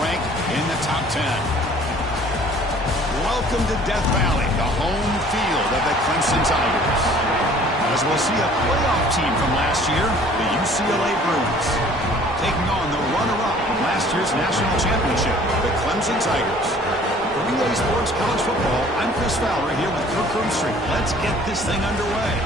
ranked in the top 10. Welcome to Death Valley, the home field of the Clemson Tigers. As we'll see a playoff team from last year, the UCLA Bruins, taking on the runner-up from last year's national championship, the Clemson Tigers. For Relay Sports College Football, I'm Chris Fowler here with Kirk Roomstreet. Let's get this thing underway.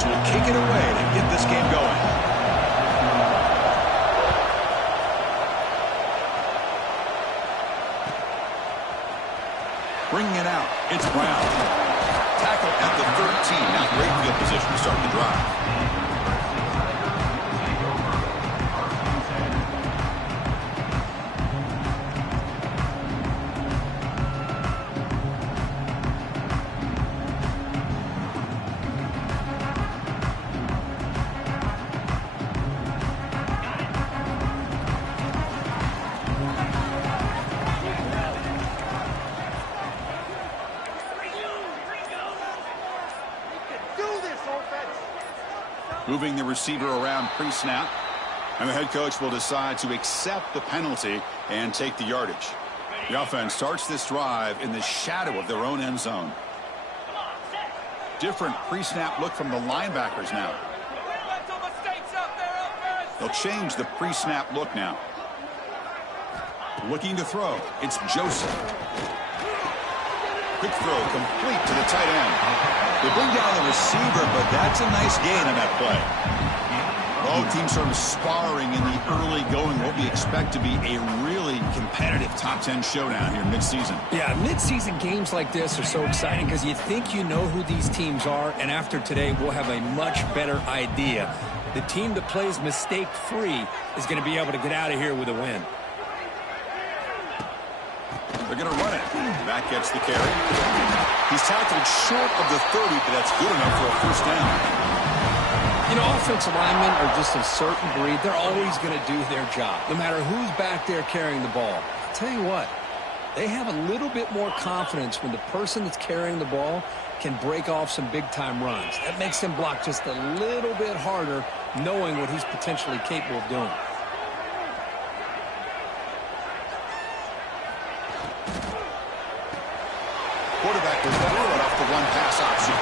Will kick it away to get this game going. Bringing it out, it's Brown. Tackle at the 13. Now great field position to start the drive. Moving the receiver around pre-snap. And the head coach will decide to accept the penalty and take the yardage. The offense starts this drive in the shadow of their own end zone. Different pre-snap look from the linebackers now. They'll change the pre-snap look now. Looking to throw. It's Joseph. Quick throw complete to the tight end. They bring down the receiver, but that's a nice gain on that play. Both teams sort of sparring in the early going, what we expect to be a really competitive top 10 showdown here mid-season. Yeah, mid-season games like this are so exciting because you think you know who these teams are, and after today we'll have a much better idea. The team that plays mistake-free is going to be able to get out of here with a win. They're going to run it. That gets the carry. He's tackled short of the 30, but that's good enough for a first down. You know, offensive linemen are just a certain breed. They're always going to do their job, no matter who's back there carrying the ball. I'll tell you what, they have a little bit more confidence when the person that's carrying the ball can break off some big-time runs. That makes them block just a little bit harder, knowing what he's potentially capable of doing. Quarterback was through it off the one pass option.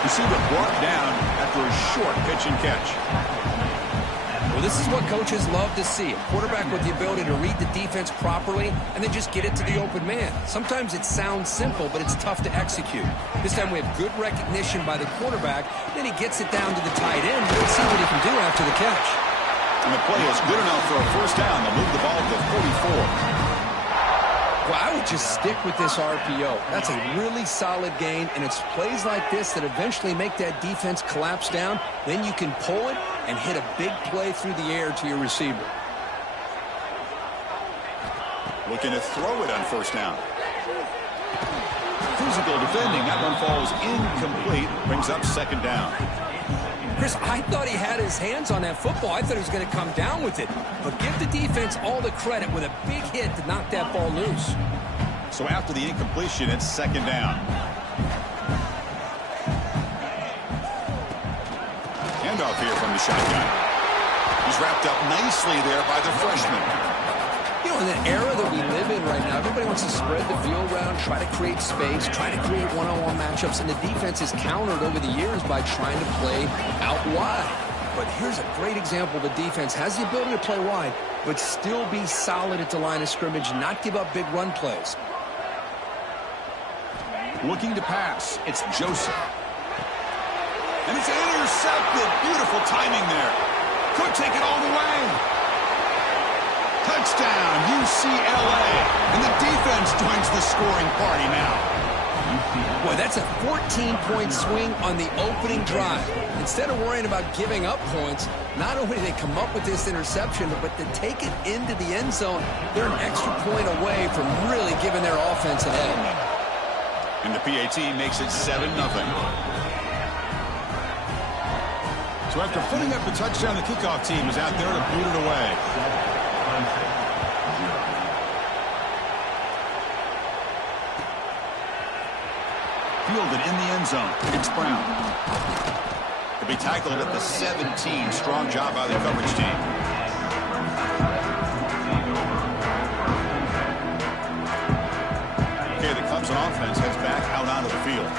Receiver brought down after a short pitch and catch. Well, this is what coaches love to see. A quarterback with the ability to read the defense properly and then just get it to the open man. Sometimes it sounds simple, but it's tough to execute. This time we have good recognition by the quarterback. Then he gets it down to the tight end. We'll see what he can do after the catch. And the play is good enough for a first down. They'll move the ball to the 44. Well, I would just stick with this RPO. That's a really solid gain, and it's plays like this that eventually make that defense collapse down. Then you can pull it and hit a big play through the air to your receiver. Looking to throw it on first down. Physical defending. That one falls incomplete. Brings up second down. Chris, I thought he had his hands on that football. I thought he was going to come down with it. But give the defense all the credit with a big hit to knock that ball loose. So after the incompletion, it's second down. Handoff here from the shotgun. He's wrapped up nicely there by the freshman. You know, in the era that we live in right now, everybody wants to spread the field around, try to create space, try to create one-on-one matchups, and the defense is countered over the years by trying to play out wide. But here's a great example. The defense has the ability to play wide, but still be solid at the line of scrimmage, not give up big run plays. Looking to pass, it's Joseph. And it's intercepted. Beautiful timing there. Could take it all the way. Touchdown, UCLA. And the defense joins the scoring party now. Boy, that's a 14-point swing on the opening drive. Instead of worrying about giving up points, not only do they come up with this interception, but to take it into the end zone, they're an extra point away from really giving their offense an edge. And the PAT makes it 7-0. So after putting up the touchdown, the kickoff team is out there to boot it away. Fielded in the end zone. It's Brown. He'll be tackled at the 17. Strong job by the coverage team. Okay, the Clemson offense heads back out onto the field.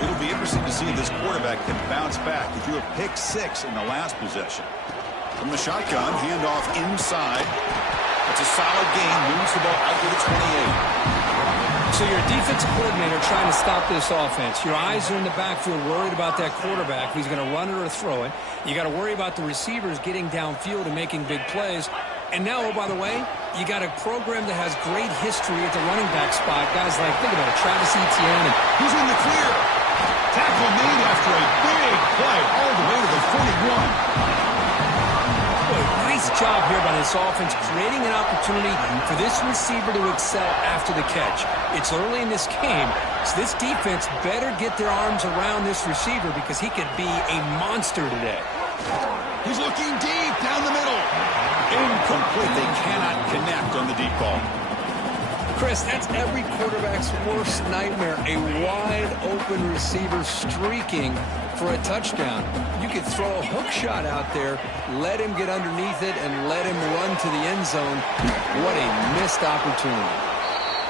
It'll be interesting to see if this quarterback can bounce back. He threw a pick 6 in the last possession. From the shotgun, handoff inside. It's a solid gain. Moves the ball out to the 28. So you're a defensive coordinator trying to stop this offense. Your eyes are in the backfield worried about that quarterback. He's going to run it or throw it. You got to worry about the receivers getting downfield and making big plays. And now, oh, by the way, you got a program that has great history at the running back spot. Guys like, think about it, Travis Etienne. And he's in the clear. Tackle made after a big play all the way to the 41. Boy, nice job here by this offense, creating an opportunity for this receiver to excel after the catch. It's early in this game, so this defense better get their arms around this receiver because he could be a monster today. He's looking deep down the middle. Incomplete. They cannot connect on the deep ball. Chris, that's every quarterback's worst nightmare. A wide-open receiver streaking for a touchdown. You could throw a hook shot out there, let him get underneath it, and let him run to the end zone. What a missed opportunity.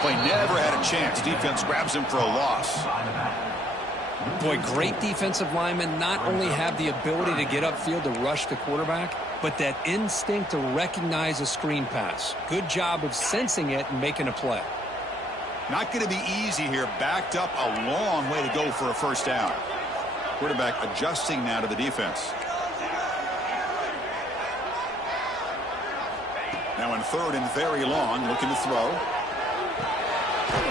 Play never had a chance. Defense grabs him for a loss. Boy, great defensive linemen not only have the ability to get upfield to rush the quarterback, but that instinct to recognize a screen pass. Good job of sensing it and making a play. Not going to be easy here. Backed up a long way to go for a first down. Quarterback adjusting now to the defense. Now in third and very long, looking to throw.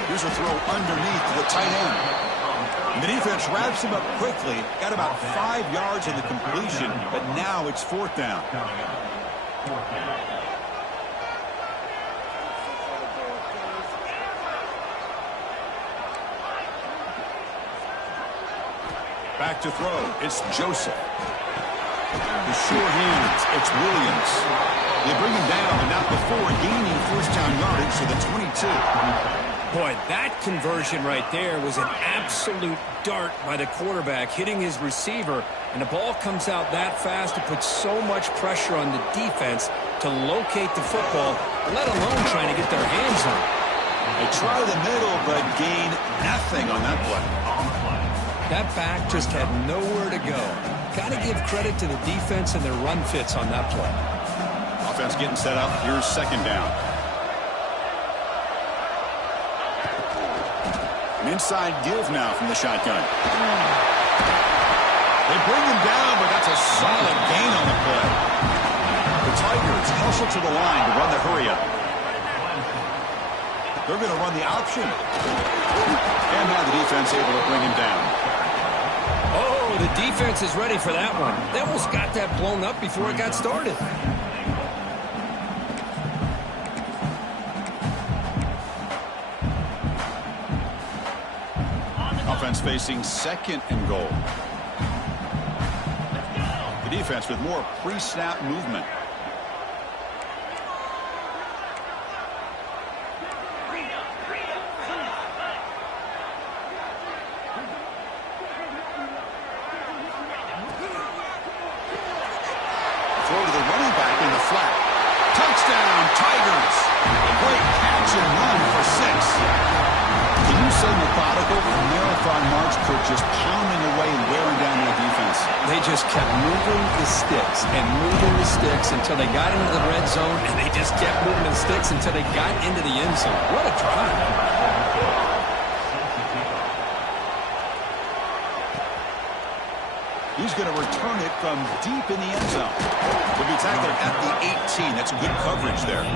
Here's a throw underneath to the tight end. And the defense wraps him up quickly. Got about 5 yards in the completion, but now it's fourth down. Back to throw. It's Joseph. The short hands. It's Williams. They bring him down, but not before gaining first down yardage to the 22. Boy, that conversion right there was an absolute dart by the quarterback, hitting his receiver, and the ball comes out that fast to put so much pressure on the defense to locate the football, let alone trying to get their hands on it. They try the middle, but gain nothing on that play. That back just had nowhere to go. Got to give credit to the defense and their run fits on that play. Offense getting set up. Here's second down. An inside give now from the shotgun. They bring him down, but that's a solid gain on the play. The Tigers hustle to the line to run the hurry-up. They're going to run the option. And now the defense able to bring him down. Oh, the defense is ready for that one. They almost got that blown up before it got started. Offense facing second and goal. The defense with more pre-snap movement. Throw to the running back in the flat. Touchdown, Tigers. A great catch and run for 6. Can you say methodical? A marathon march, Kurt, just pounding away and wearing down their defense. They just kept moving the sticks and moving the sticks until they got into the red zone, and they just kept moving the sticks until they got into the end zone. What a drive. He's going to return it from deep in the end zone. He'll be tackled at the 18. That's good coverage there.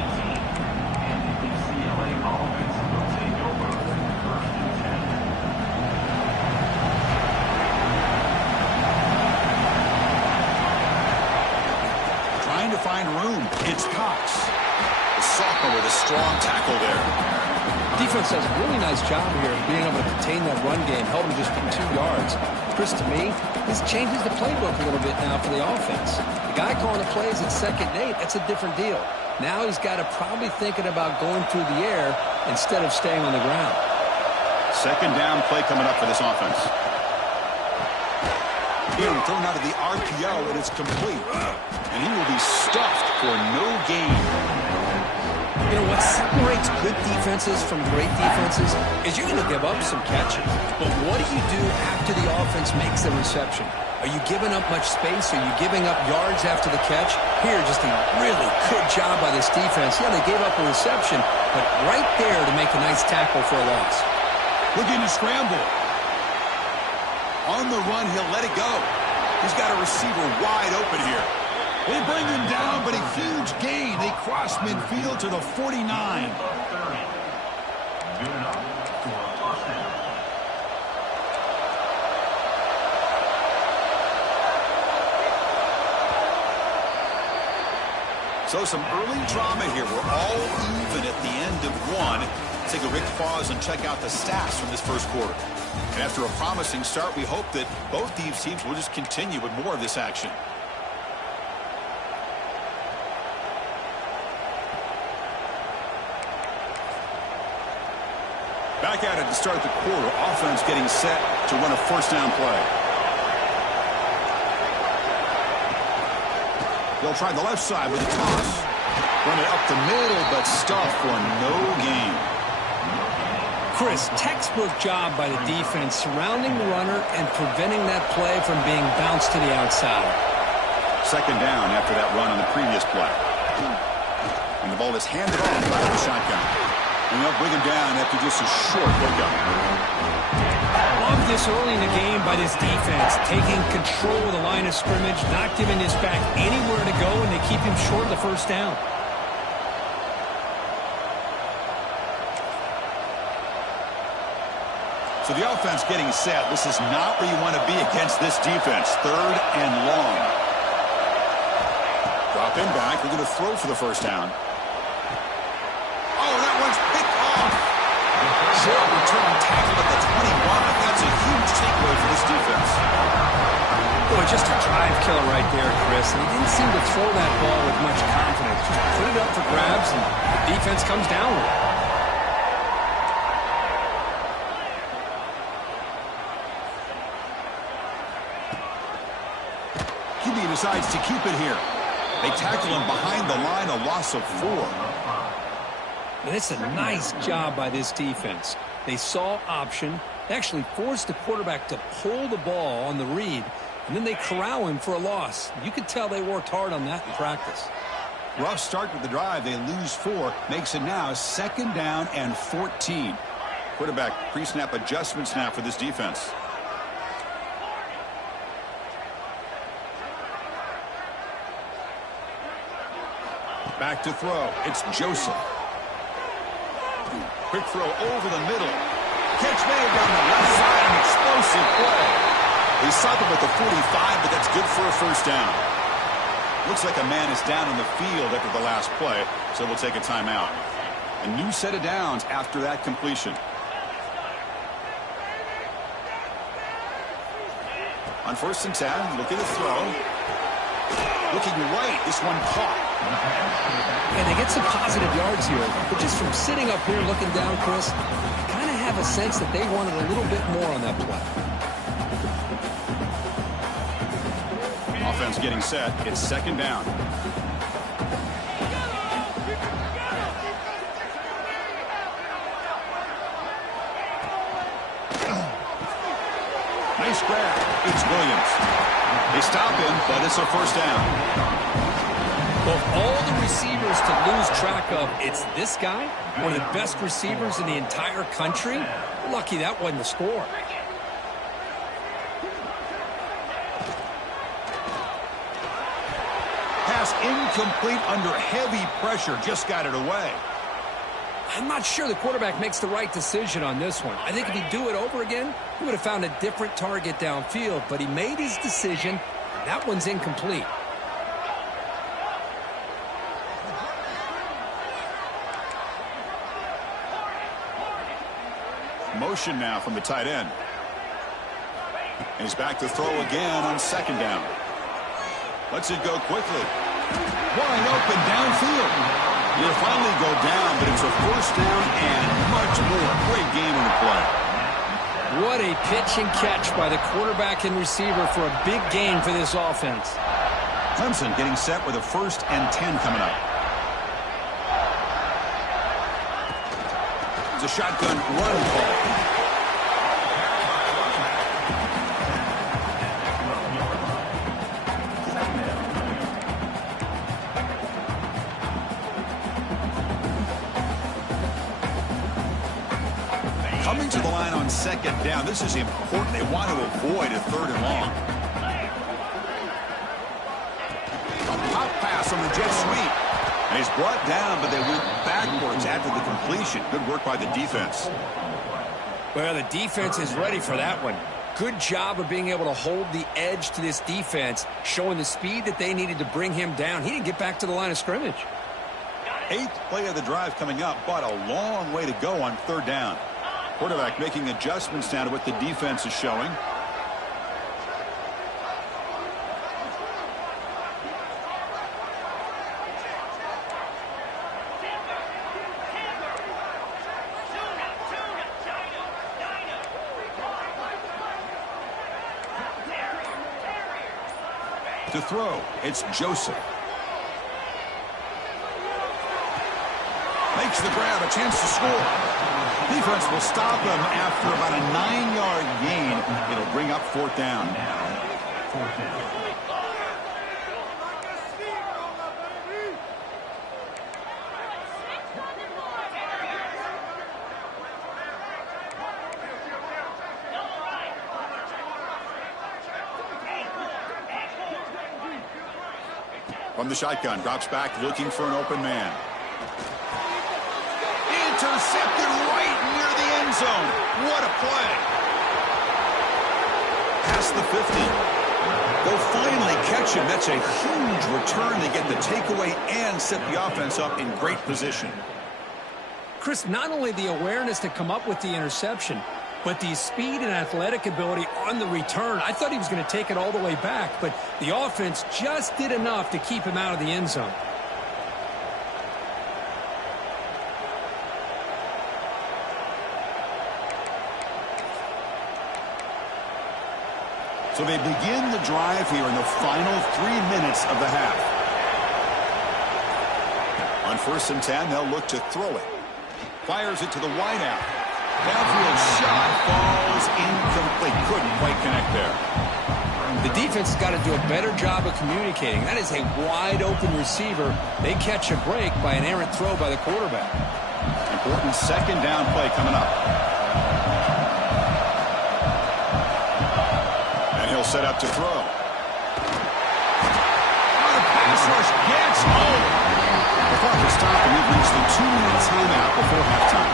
Trying to find room. It's Cox. The sophomore with a strong tackle there. Defense does a really nice job here of being able to contain that run game, held him just for 2 yards. Chris, to me, this changes the playbook a little bit now for the offense. The guy calling the plays at 2nd and 8, that's a different deal. Now he's got to probably thinking about going through the air instead of staying on the ground. 2nd down play coming up for this offense. Here, thrown out of the RPO, and it's complete. And he will be stuffed for no gain. You know, what separates good defenses from great defenses is you're going to give up some catches. But what do you do after the offense makes the reception? Are you giving up much space? Are you giving up yards after the catch? Here, just a really good job by this defense. Yeah, they gave up a reception, but right there to make a nice tackle for a loss. Looking to scramble. On the run, he'll let it go. He's got a receiver wide open here. They bring him down, but a huge gain. They cross midfield to the 49. So some early drama here. We're all even at the end of one. Take a quick pause and check out the stats from this first quarter. And after a promising start, we hope that both these teams will just continue with more of this action. Back at it to start the quarter. Offense getting set to run a 1st down play. They'll try the left side with a toss. Run it up the middle, but stuffed for no gain. Chris, textbook job by the defense surrounding the runner and preventing that play from being bounced to the outside. 2nd down after that run on the previous play. And the ball is handed off by the shotgun. And they'll bring him down after just a short pickup. Love this early in the game by this defense, taking control of the line of scrimmage, not giving this back anywhere to go, and they keep him short of the 1st down. So the offense getting set. This is not where you want to be against this defense. 3rd and long. Drop him back. We're going to throw for the 1st down. Oh, that one's picked off. Short return tackle at the 21. That's a huge takeaway for this defense. Boy, just a drive killer right there, Chris. And he didn't seem to throw that ball with much confidence. Just put it up for grabs, and the defense comes down with it. Decides to keep it here. They tackle him behind the line, a loss of 4. And it's a nice job by this defense. They saw option, they actually forced the quarterback to pull the ball on the read, and then they corral him for a loss. You could tell they worked hard on that in practice. Rough start with the drive. They lose 4. Makes it now 2nd down and 14. Quarterback pre-snap adjustments now for this defense. Back to throw. It's Joseph. Quick throw over the middle. Catch made down the left side. An explosive play. They stop him at the 45, but that's good for a 1st down. Looks like a man is down on the field after the last play, so we'll take a timeout. A new set of downs after that completion. On 1st and 10, looking to throw. Looking right, this one caught. And they get some positive yards here, but just from sitting up here looking down, Chris, I kind of have a sense that they wanted a little bit more on that play. Offense getting set. It's 2nd down. Nice grab. It's Williams. They stop him, but it's a 1st down. Of all the receivers to lose track of, it's this guy, one of the best receivers in the entire country. Lucky that wasn't the score. Pass incomplete under heavy pressure. Just got it away. I'm not sure the quarterback makes the right decision on this one. I think if he'd do it over again, he would have found a different target downfield, but he made his decision. That one's incomplete. motion now from the tight end. And he's back to throw again on second down. Lets it go quickly. Wide open downfield. He'll finally go down, but it's a first down and much more. Great game in the play. What a pitch and catch by the quarterback and receiver for a big gain for this offense. Clemson getting set with a 1st and 10 coming up. It's a shotgun run call. Coming to the line on second down. This is important. They want to avoid a 3rd and long. A pop pass on the jet sweep. And he's brought down, but they went backwards after the completion. Good work by the defense. Well, the defense is ready for that one. Good job of being able to hold the edge to this defense, showing the speed that they needed to bring him down. He didn't get back to the line of scrimmage. 8th play of the drive coming up, but a long way to go on 3rd down. Quarterback making adjustments now to what the defense is showing. To throw, it's Joseph. Makes the grab, a chance to score. Defense will stop him after about a 9-yard gain. It'll bring up 4th down. From the shotgun, drops back looking for an open man. Intercepted right near the end zone. What a play. Past the 50. They'll finally catch him. That's a huge return. They get the takeaway and set the offense up in great position. Chris, not only the awareness to come up with the interception, but the speed and athletic ability on the return. I thought he was going to take it all the way back, but the offense just did enough to keep him out of the end zone. So they begin the drive here in the final 3 minutes of the half. On 1st and 10, they'll look to throw it. Fires it to the wideout. Downfield shot falls incomplete. Couldn't quite connect there. The defense has got to do a better job of communicating. That is a wide-open receiver. They catch a break by an errant throw by the quarterback. Important 2nd down play coming up. And he'll set up to throw. Oh, the pass rush gets home. The clock is stopped, and we've reached the 2-minute timeout before halftime.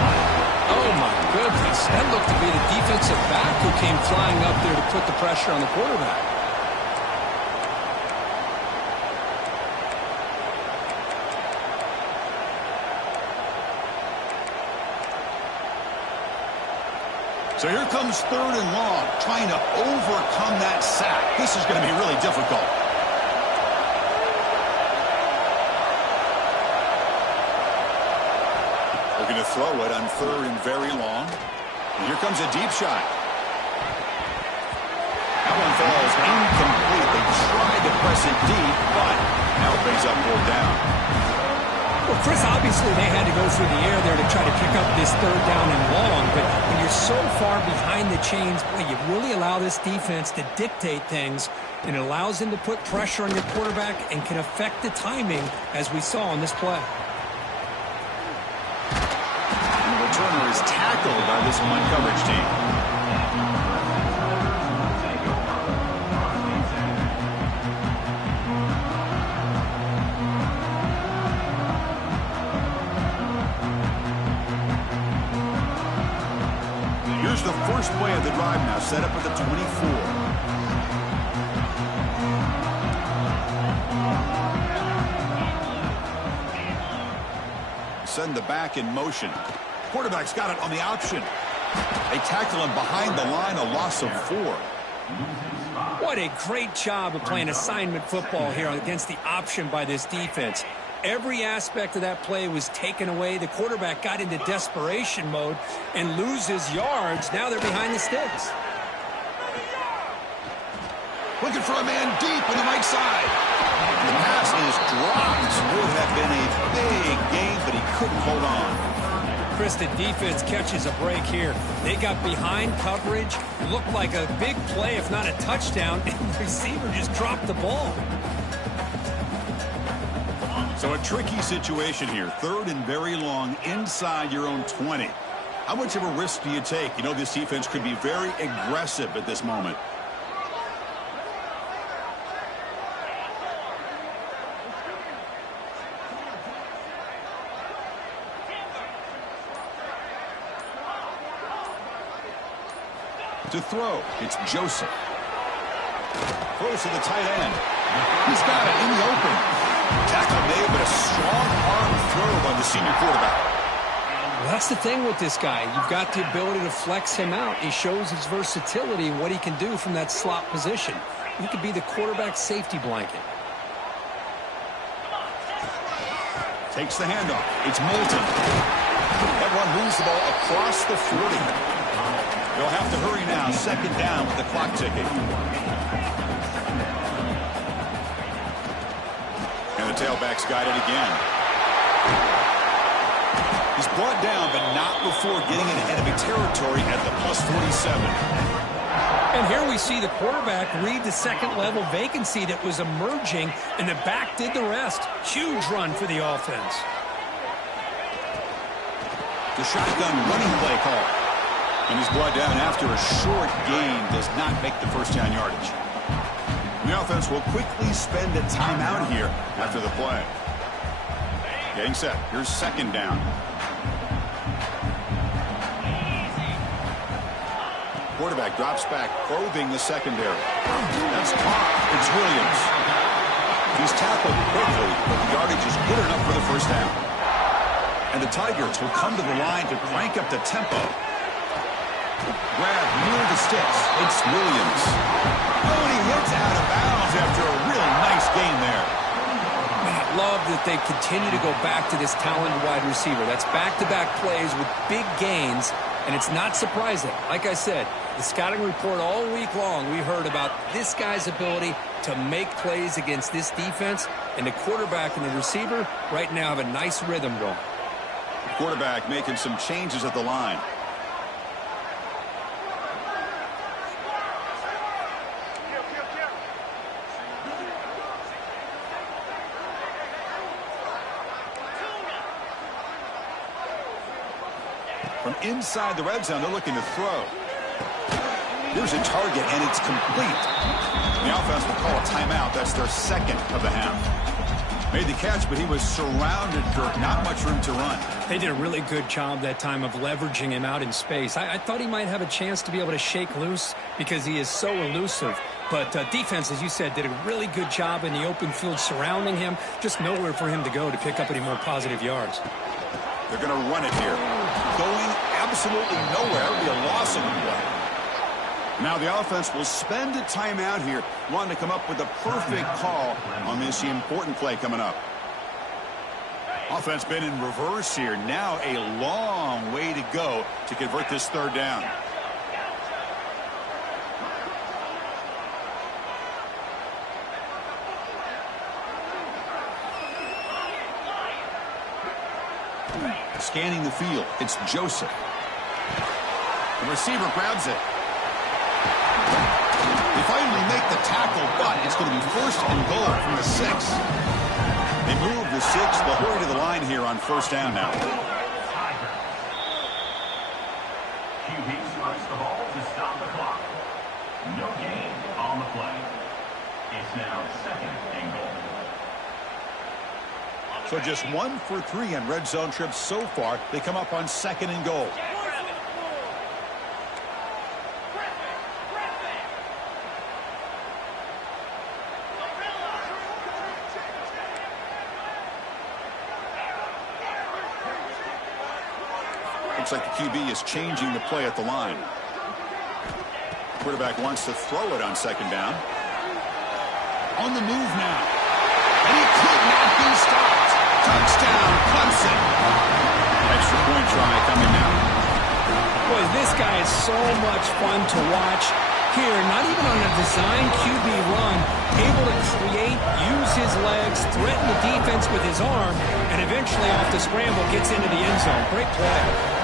Oh, my goodness. That looked to be the defensive back who came flying up there to put the pressure on the quarterback. So here comes 3rd and long, trying to overcome that sack. This is going to be really difficult. Looking to throw it on 3rd and very long. And here comes a deep shot. That one falls incomplete. They tried to press it deep, but now it brings up 4th down. Well, Chris, obviously they had to go through the air there to try to pick up this 3rd down and long, but when you're so far behind the chains, boy, you really allow this defense to dictate things, and it allows them to put pressure on your quarterback and can affect the timing, as we saw on this play. And the returner is tackled by this punt coverage team. Here's the first play of the drive now, set up at the 24. Send the back in motion. Quarterback's got it on the option. They tackle him behind the line, a loss of 4. What a great job of playing assignment football here against the option by this defense. Every aspect of that play was taken away. The quarterback got into desperation mode and loses yards. Now they're behind the sticks. Looking for a man deep on the right side. The pass is dropped. Would have been a big gain, but he couldn't hold on. Chris, the defense catches a break here. They got behind coverage, looked like a big play, if not a touchdown, and the receiver just dropped the ball. So a tricky situation here. 3rd and very long inside your own 20. How much of a risk do you take? You know this defense could be very aggressive at this moment. To throw, it's Joseph. Throws to the tight end. He's got it in the open. Tackle made, but a strong arm throw by the senior quarterback. Well, that's the thing with this guy. You've got the ability to flex him out. He shows his versatility and what he can do from that slot position. He could be the quarterback's safety blanket. Takes the handoff. It's Moulton. That one moves the ball across the 40. They'll have to hurry now. 2nd down with the clock ticking. And the tailback's got it again. He's brought down, but not before getting in enemy territory at the +47. And here we see the quarterback read the second-level vacancy that was emerging, and the back did the rest. Huge run for the offense. The shotgun running play call. And he's brought down after a short gain, does not make the first down yardage. The offense will quickly spend a timeout here after the play. Getting set. Here's 2nd down. Quarterback drops back, probing the secondary. That's caught. It's Williams. He's tackled quickly, but the yardage is good enough for the first down. And the Tigers will come to the line to crank up the tempo. Grab near the sticks. It's Williams. Oh, and he hits out of bounds after a really nice gain there. I love that they continue to go back to this talented wide receiver. That's back-to-back plays with big gains, and it's not surprising. Like I said, the scouting report all week long, we heard about this guy's ability to make plays against this defense, and the quarterback and the receiver right now have a nice rhythm going. The quarterback making some changes at the line. From inside the red zone, they're looking to throw. Here's a target, and it's complete. The offense will call a timeout. That's their 2nd of the half. Made the catch, but he was surrounded, Kirk. Not much room to run. They did a really good job that time of leveraging him out in space. I thought he might have a chance to be able to shake loose because he is so elusive. But defense, as you said, did a really good job in the open field surrounding him. Just nowhere for him to go to pick up any more positive yards. They're going to run it here. Going absolutely nowhere. It'll be a loss of the play. Now the offense will spend a timeout here, wanting to come up with a perfect call on this important play coming up. Offense been in reverse here. Now a long way to go to convert this 3rd down. Scanning the field, it's Joseph. The receiver grabs it. They finally make the tackle, but it's going to be 1st and goal from the 6. They move the 6. They'll hurry to the line here on 1st down now. QB strikes the ball to stop the clock. No gain on the play. It's now 2nd and goal. So just 1 for 3 on red zone trips so far. They come up on 2nd and goal. Looks like the QB is changing the play at the line. Quarterback wants to throw it on second down. On the move now. And he could not be stopped. Touchdown, Clemson. Extra point try coming now. Boy, this guy is so much fun to watch. Here, not even on a design QB run, able to create, use his legs, threaten the defense with his arm, and eventually off the scramble gets into the end zone. Great play.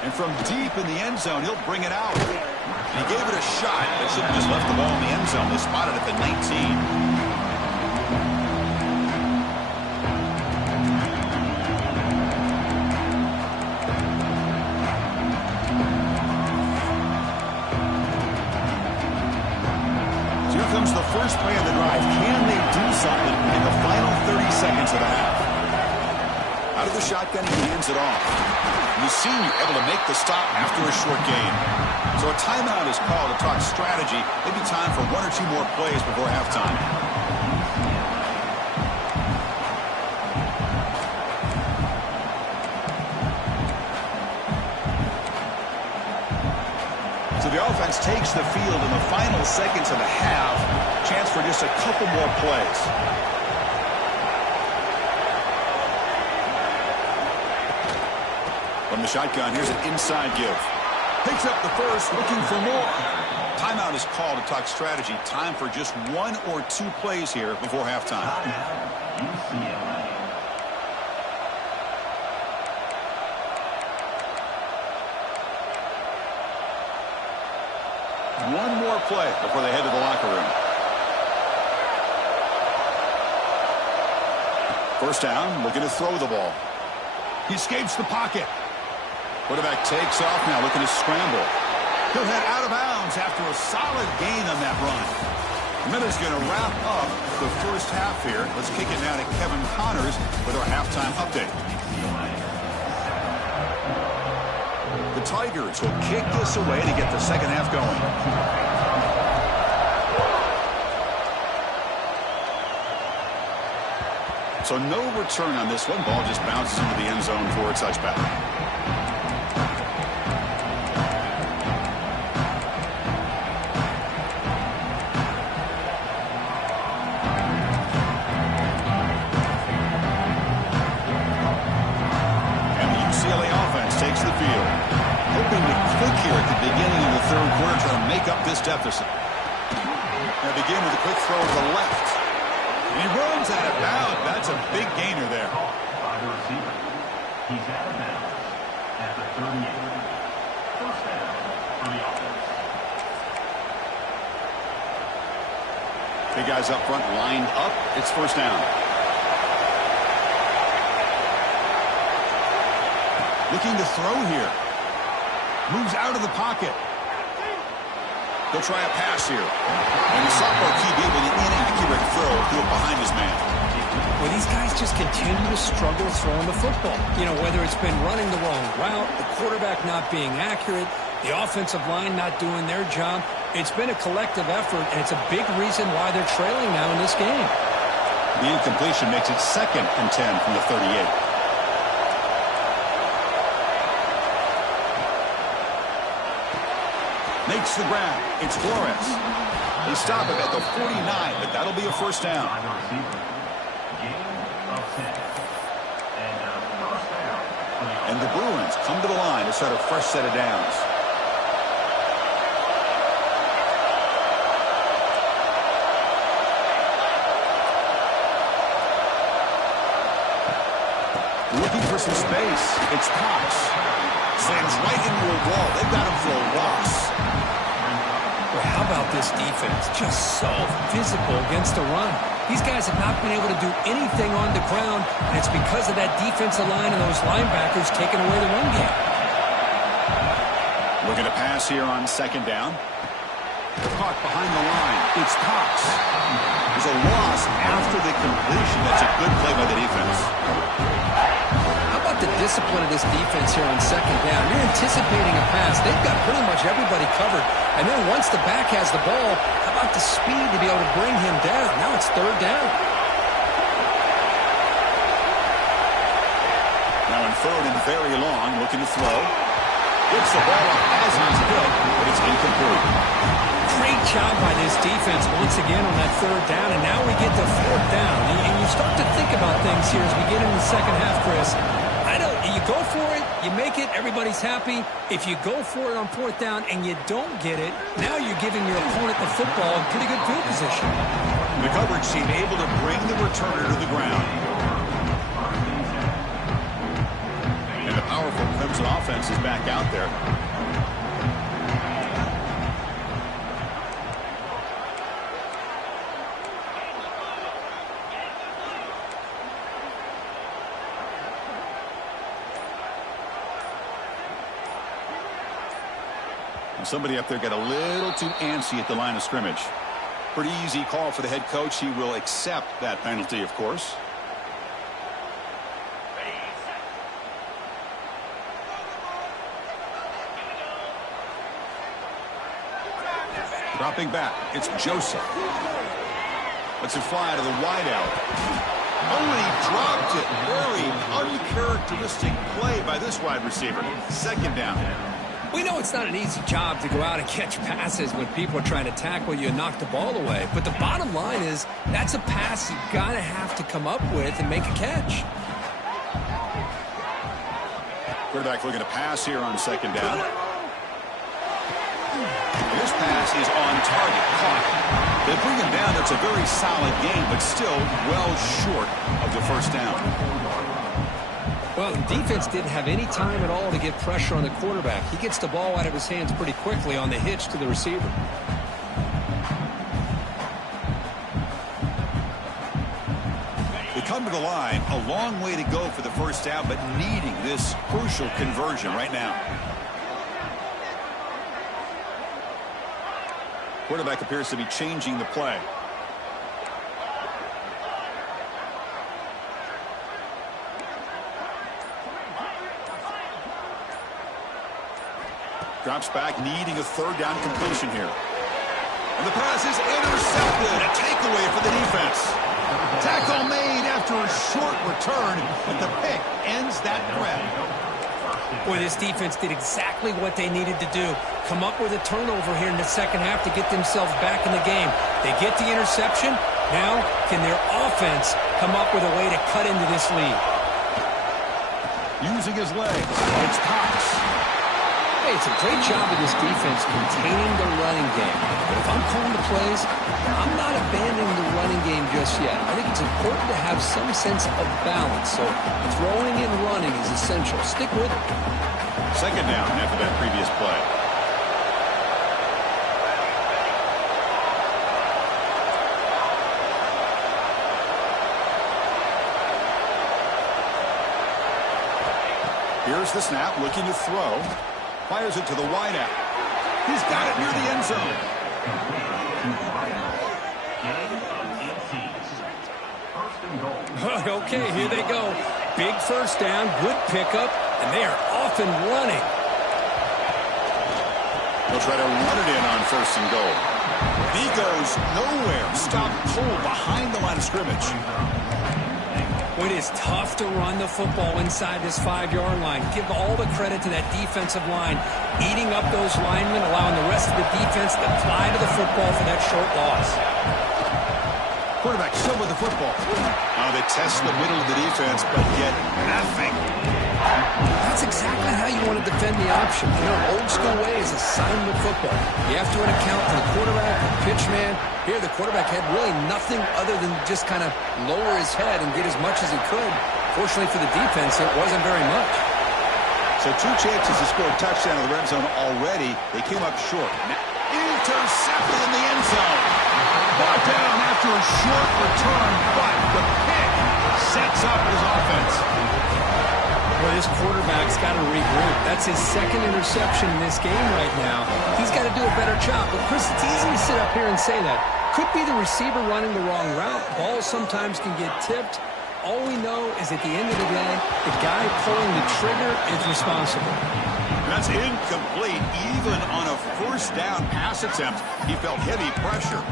And from deep in the end zone, he'll bring it out. He gave it a shot, but should have just left the ball in the end zone. They spotted it at the 19. Comes the first play of the drive. Can they do something in the final 30 seconds of the half? Out of the shotgun, he hands it off. The senior able to make the stop after a short gain. So a timeout is called to talk strategy. Maybe time for one or two more plays before halftime. So the offense takes the field in the final seconds of the half. Chance for just a couple more plays. From the shotgun, here's an inside give. Picks up the first, looking for more. Timeout is called to talk strategy. Time for just one or two plays here before halftime. One more play before they head to the locker room. First down, looking to throw the ball. He escapes the pocket. Quarterback takes off now, looking to scramble. He'll head out of bounds after a solid gain on that run. Miller's going to wrap up the first half here. Let's kick it now to Kevin Connors with our halftime update. The Tigers will kick this away to get the second half going. So no return on this one. Ball just bounces into the end zone for a touchback. And the UCLA offense takes the field. Hoping to click here at the beginning of the third quarter, trying to make up this deficit. Now begin with a quick throw to the left. And he runs out of bounds. That's a big gainer there. By the receiver. He's out of bounds at the 38. First down for the offense. Big guys up front lined up. It's first down. Looking to throw here. Moves out of the pocket. They'll try a pass here. And the sophomore QB with an inaccurate throw threw it behind his man. Well, these guys just continue to struggle throwing the football. You know, whether it's been running the wrong route, the quarterback not being accurate, the offensive line not doing their job. It's been a collective effort, and it's a big reason why they're trailing now in this game. The incompletion makes it 2nd and 10 from the 38. Makes the grab. It's Flores. They stop it at the 49, but that'll be a first down. By the receiver. Gain of 10. And a first down for the offense. And the Bruins come to the line to start a fresh set of downs. Looking for some space. It's Cox. Slams right into a wall. They've got him for a loss. Well, how about this defense? Just so physical against the run. These guys have not been able to do anything on the ground, and it's because of that defensive line and those linebackers taking away the run game. Looking to pass here on second down. Caught behind the line. It's Cox. There's a loss after the completion. That's a good play by the defense. How about the discipline of this defense here on second down? You're anticipating a pass. They've got pretty much everybody covered. And then once the back has the ball, how about the speed to be able to bring him down? Now it's third down. Now on third and very long, looking to throw. Gets the ball up as he's good, but it's incomplete. Great job by this defense once again on that third down, and now we get to fourth down. And you start to think about things here as we get into the second half, Chris. You go for it, you make it, everybody's happy. If you go for it on fourth down and you don't get it, now you're giving your opponent the football in pretty good field position. The coverage team able to bring the returner to the ground. And the powerful Clemson offense is back out there. Somebody up there got a little too antsy at the line of scrimmage. Pretty easy call for the head coach. He will accept that penalty, of course. Dropping back, it's Joseph. Lets it fly to the wideout. Oh, and he dropped it. Very uncharacteristic play by this wide receiver. Second down. We know it's not an easy job to go out and catch passes when people are trying to tackle you and knock the ball away. But the bottom line is that's a pass you got to have to come up with and make a catch. Quarterback looking to pass here on second down. This pass is on target. Caught. They bring him down. That's a very solid game, but still well short of the first down. Well, the defense didn't have any time at all to get pressure on the quarterback. He gets the ball out of his hands pretty quickly on the hitch to the receiver. They come to the line, a long way to go for the first down, but needing this crucial conversion right now. Quarterback appears to be changing the play. Drops back, needing a third down completion here. And the pass is intercepted. A takeaway for the defense. Tackle made after a short return, but the pick ends that threat. Boy, this defense did exactly what they needed to do. Come up with a turnover here in the second half to get themselves back in the game. They get the interception. Now, can their offense come up with a way to cut into this lead? Using his legs, it's Cox. Hey, it's a great job of this defense containing the running game. But if I'm calling the plays, I'm not abandoning the running game just yet. I think it's important to have some sense of balance. So throwing and running is essential. Stick with it. Second down after that previous play. Here's the snap, looking to throw. Fires it to the wideout. He's got it near the end zone. Okay, here they go. Big first down, good pickup, and they are off and running. They'll try to run it in on first and goal. He goes nowhere. Stop cold behind the line of scrimmage. It is tough to run the football inside this 5-yard line. Give all the credit to that defensive line, eating up those linemen, allowing the rest of the defense to fly to the football for that short loss. Quarterback still with the football. Now they test the middle of the defense, but get nothing. That's exactly how you want to defend the option. You know, old school way is assignment football. You have to account for the quarterback, the pitch man. Here, the quarterback had really nothing other than just kind of lower his head and get as much as he could. Fortunately for the defense, it wasn't very much. So 2 chances to score a touchdown in the red zone already. They came up short. Now, intercepted in the end zone. Brought down after a short return, but the pick sets up his offense. Well, this quarterback's got to regroup. That's his second interception in this game right now. He's got to do a better job. But, Chris, it's easy to sit up here and say that. Could be the receiver running the wrong route. Balls sometimes can get tipped. All we know is at the end of the day, the guy pulling the trigger is responsible. That's incomplete. Even on a first down pass attempt, he felt heavy pressure.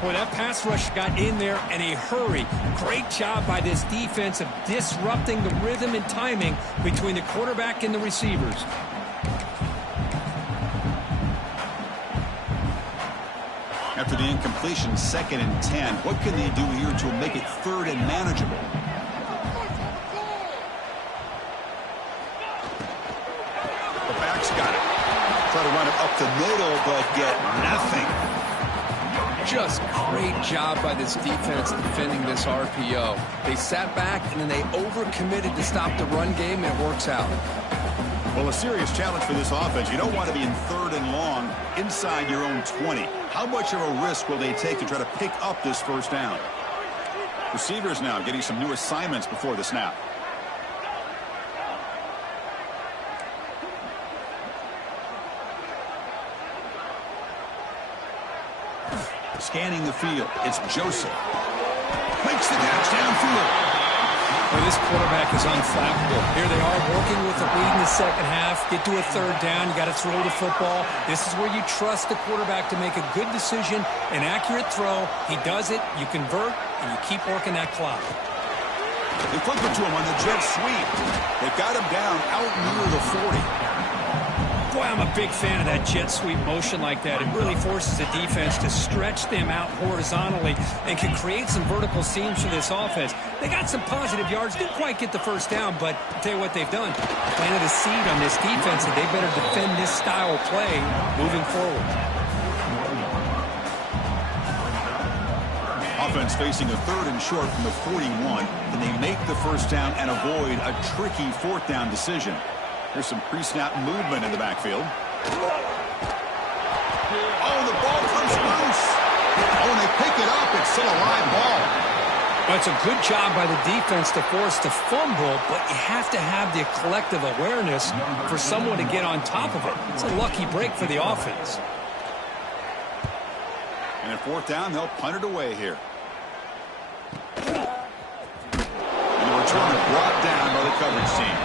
Boy, that pass rush got in there in a hurry. Great job by this defense of disrupting the rhythm and timing between the quarterback and the receivers. After the incompletion, 2nd and 10. What can they do here to make it 3rd and manageable? The back's got it. Try to run it up the middle, but get nothing. Just great job by this defense defending this RPO. They sat back, and then they overcommitted to stop the run game, and it works out. Well, a serious challenge for this offense. You don't want to be in 3rd and long inside your own 20. How much of a risk will they take to try to pick up this first down? Receivers now getting some new assignments before the snap. Scanning the field, it's Joseph. Makes the catch downfield. Well, this quarterback is unflappable. Here they are working with the lead in the second half. Get to a 3rd down. You got to throw the football. This is where you trust the quarterback to make a good decision, an accurate throw. He does it, you convert, and you keep working that clock. They flip it to him on the jet sweep. They've got him down out near the 40. Boy, I'm a big fan of that jet sweep motion like that. It really forces the defense to stretch them out horizontally and can create some vertical seams for this offense. They got some positive yards. Didn't quite get the first down, but I'll tell you what they've done. Planted a seed on this defense, and they better defend this style of play moving forward. Offense facing a 3rd and short from the 41. Can they make the first down and avoid a tricky 4th down decision? There's some pre-snap movement in the backfield. Oh, the ball comes loose. Oh, and they pick it up. It's still a live ball. Well, it's a good job by the defense to force the fumble, but you have to have the collective awareness for someone to get on top of it. It's a lucky break for the offense. And at 4th down, they'll punt it away here. And the return is brought down by the coverage team.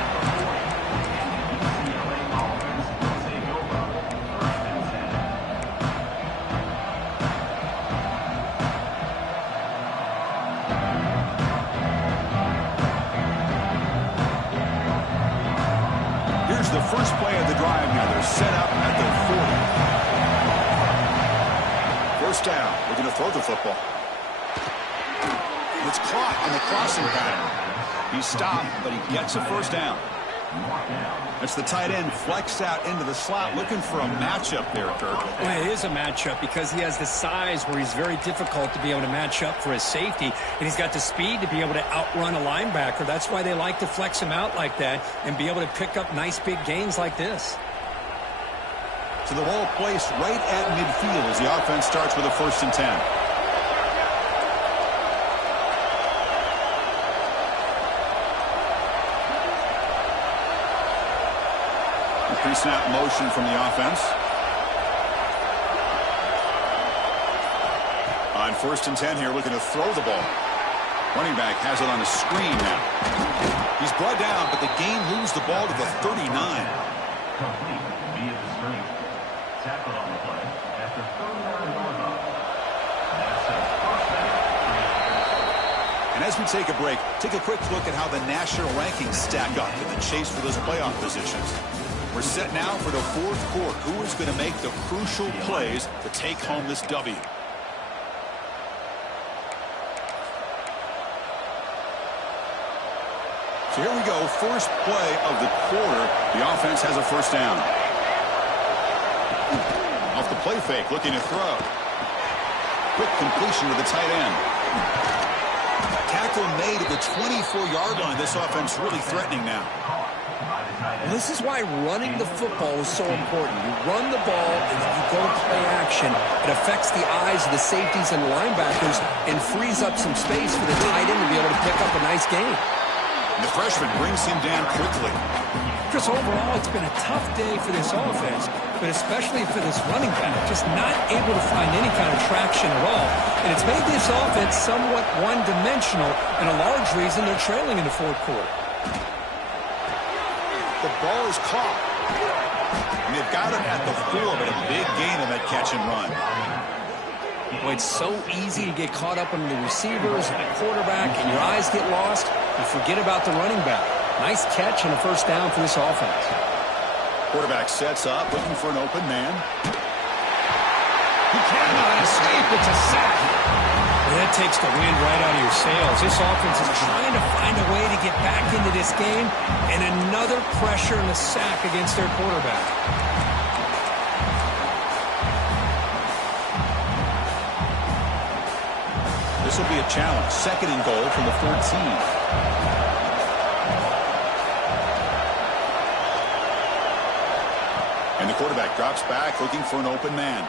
The first play of the drive now. They're set up at the 40. First down. We're going to throw the football. It's caught on the crossing pattern. He's stopped, but he gets a first down. That's the tight end flexed out into the slot, looking for a matchup there, Kirk. Well, it is a matchup because he has the size where he's very difficult to be able to match up for his safety, and he's got the speed to be able to outrun a linebacker. That's why they like to flex him out like that and be able to pick up nice big gains like this. So the ball placed right at midfield as the offense starts with a 1st and 10. Pre-snap motion from the offense. On 1st and 10 here, looking to throw the ball. Running back has it on a screen now. He's brought down, but the game moves the ball to the 39. Complete via the screen. Tackled on the play after 39 yards off. That's a first down. And as we take a break, take a quick look at how the national rankings stack up in the chase for those playoff positions. We're set now for the 4th quarter. Who is going to make the crucial plays to take home this W? So here we go. First play of the quarter. The offense has a first down. Off the play fake, looking to throw. Quick completion to the tight end. Tackle made at the 24-yard line. This offense really threatening now. This is why running the football is so important. You run the ball, and if you go to play action, it affects the eyes of the safeties and linebackers and frees up some space for the tight end to be able to pick up a nice gain. The freshman brings him down quickly. Chris, overall, it's been a tough day for this offense, but especially for this running back, just not able to find any kind of traction at all. And it's made this offense somewhat one-dimensional, and a large reason they're trailing in the 4th quarter. The ball is caught. And they've got him at the 4, but a big gain on that catch and run. Well, it's so easy to get caught up in the receivers and the quarterback, and your eyes get lost. You forget about the running back. Nice catch and a first down for this offense. Quarterback sets up, looking for an open man. He cannot escape. It's a sack. Well, that takes the wind right out of your sails. This offense is trying to find a way to get back into this game, and another pressure and a sack against their quarterback. This will be a challenge. Second and goal from the 14. And the quarterback drops back, looking for an open man.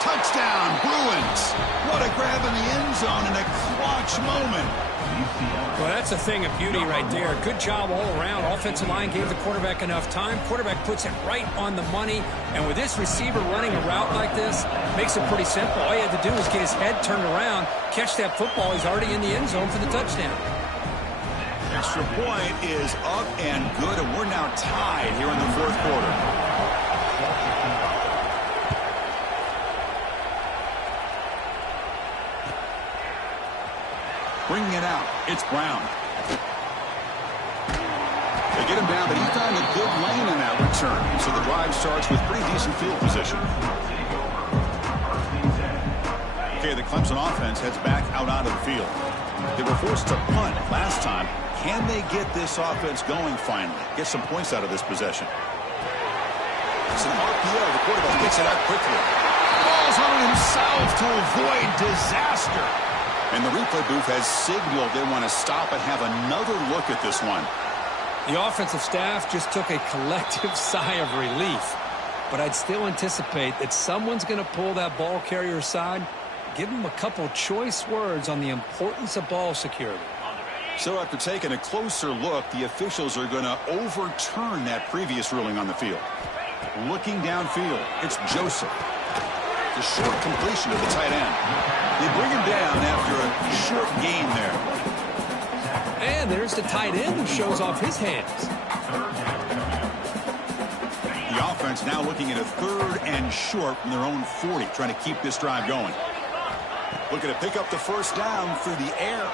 Touchdown, Bruins. What a grab in the end zone in a clutch moment. Well, that's a thing of beauty right there. Good job all around. Offensive line gave the quarterback enough time. Quarterback puts it right on the money. And with this receiver running a route like this, makes it pretty simple. All he had to do was get his head turned around, catch that football. He's already in the end zone for the touchdown. Extra point is up and good, and we're now tied here in the fourth quarter. Bringing it out, it's Brown. They get him down, but he found a good lane in that return. So the drive starts with pretty decent field position. Okay, the Clemson offense heads back out onto the field. They were forced to punt last time. Can they get this offense going finally? Get some points out of this possession. It's an RPO. The quarterback gets it out quickly. Falls on himself to avoid disaster. And the replay booth has signaled they want to stop and have another look at this one. The offensive staff just took a collective sigh of relief. But I'd still anticipate that someone's going to pull that ball carrier aside, give him a couple choice words on the importance of ball security. So after taking a closer look, the officials are going to overturn that previous ruling on the field. Looking downfield, it's Joseph. The short completion to the tight end. They bring him down after a short gain there. And there's the tight end who shows off his hands. The offense now looking at a 3rd and short from their own 40, trying to keep this drive going. Looking to pick up the first down through the air.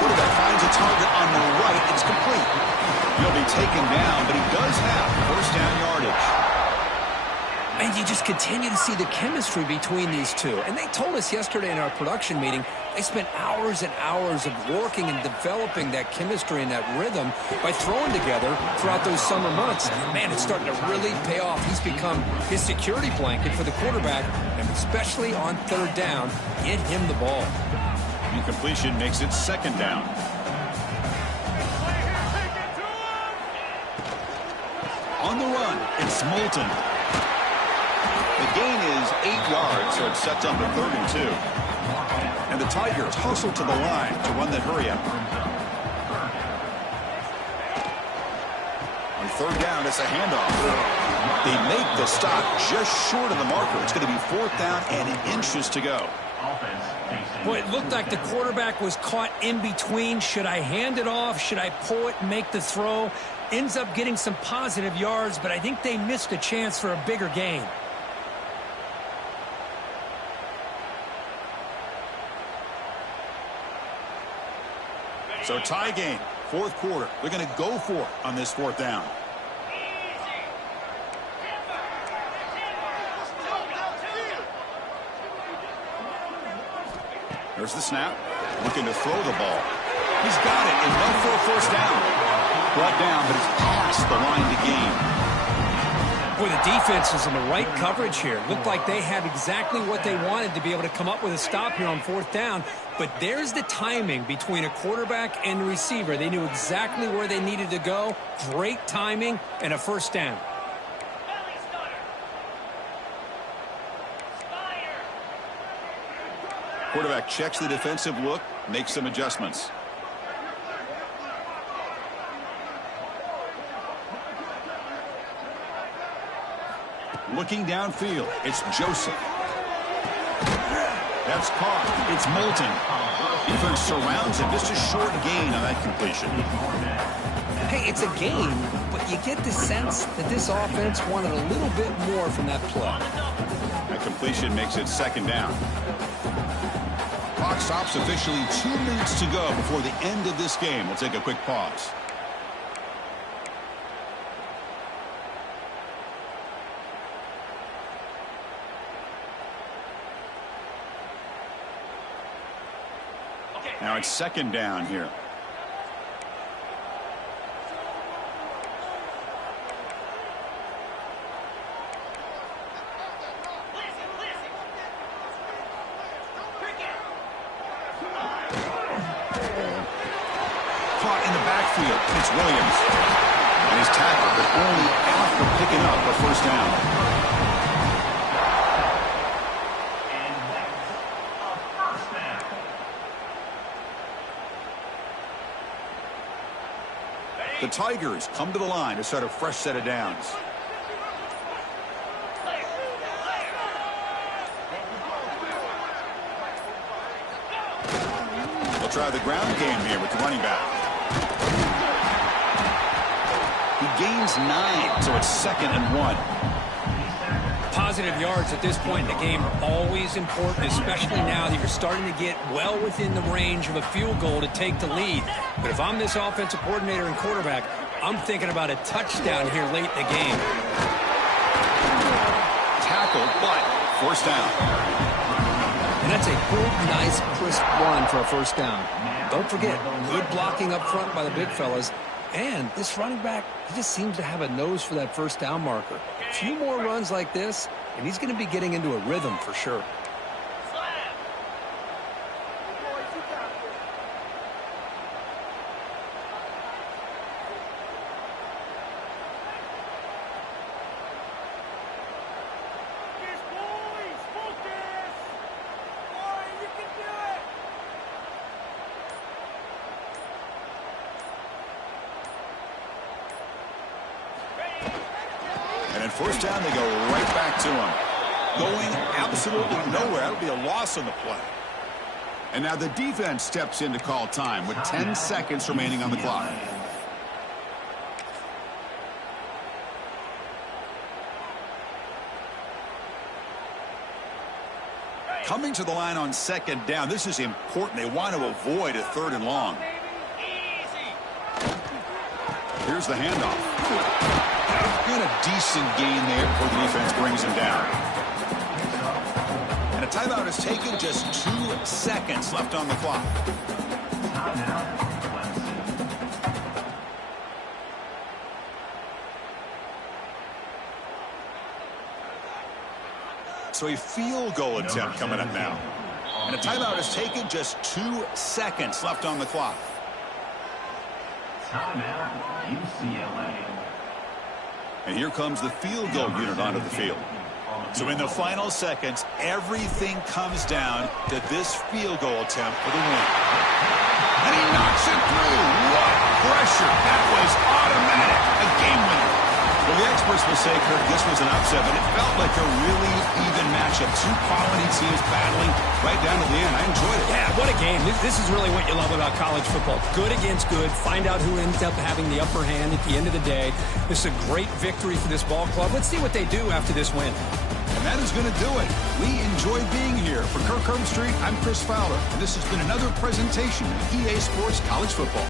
Quarterback finds a target on the right. It's complete. He'll be taken down, but he does have first down yardage. And you just continue to see the chemistry between these two. And they told us yesterday in our production meeting, they spent hours and hours of working and developing that chemistry and that rhythm by throwing together throughout those summer months. And man, it's starting to really pay off. He's become his security blanket for the quarterback, and especially on 3rd down, get him the ball. Incompletion makes it 2nd down. On the run, it's Moulton. The gain is 8 yards, so it's set up at 3rd and 2. And the Tigers hustle to the line to run that hurry up. On 3rd down, it's a handoff. They make the stop just short of the marker. It's going to be 4th down and inches to go. Boy, it looked like the quarterback was caught in between. Should I hand it off? Should I pull it and make the throw? Ends up getting some positive yards, but I think they missed a chance for a bigger gain. So tie game, 4th quarter. They're going to go for it on this 4th down. There's the snap. Looking to throw the ball. He's got it. Enough for a first down. Brought down, but it's past the line to gain. Boy, the defense is in the right coverage here. Looked like they had exactly what they wanted to be able to come up with a stop here on 4th down. But there's the timing between a quarterback and the receiver. They knew exactly where they needed to go. Great timing and a first down. Quarterback checks the defensive look, makes some adjustments. Looking downfield, it's Joseph. That's caught. It's Moulton. Defense surrounds him. Just a short gain on that completion. Hey, it's a game, but you get the sense that this offense wanted a little bit more from that play. That completion makes it second down. Clock stops officially 2 minutes to go before the end of this game. We'll take a quick pause. Now it's second down here. Caught in the backfield. It's Williams. And he's tackled, but only after picking up a first down. And that's a first down. The Tigers come to the line to start a fresh set of downs. They'll try the ground game here with the running back. He gains 9, so it's 2nd and 1. Positive yards at this point in the game are always important, especially now that you're starting to get well within the range of a field goal to take the lead. But if I'm this offensive coordinator and quarterback, I'm thinking about a touchdown here late in the game. Tackled, but first down. And that's a good, nice, crisp run for a first down. Don't forget, good blocking up front by the big fellas. And this running back, he just seems to have a nose for that first down marker. A few more runs like this, and he's going to be getting into a rhythm for sure. And at first down, they go right back to him. Going absolutely nowhere. That'll be a loss on the play. And now the defense steps in to call time with 10 seconds remaining on the clock. Coming to the line on second down. This is important. They want to avoid a 3rd and long. Here's the handoff. And a decent gain there before the defense brings him down. And a timeout is taken. Just 2 seconds left on the clock. So a field goal attempt coming up now. And a timeout is taken. Just 2 seconds left on the clock. Timeout, UCLA. And here comes the field goal unit onto the field. So in the final seconds, everything comes down to this field goal attempt for the win. And he knocks it through. What pressure. That was automatic. A game winner. Well, the experts will say, Kirk, this was an upset, but it felt like a really even matchup. 2 quality teams battling right down to the end. I enjoyed it. Yeah, what a game. This is really what you love about college football. Good against good. Find out who ends up having the upper hand at the end of the day. This is a great victory for this ball club. Let's see what they do after this win. And that is going to do it. We enjoyed being here. For Kirk Herbstreit, I'm Chris Fowler. And this has been another presentation of EA Sports College Football.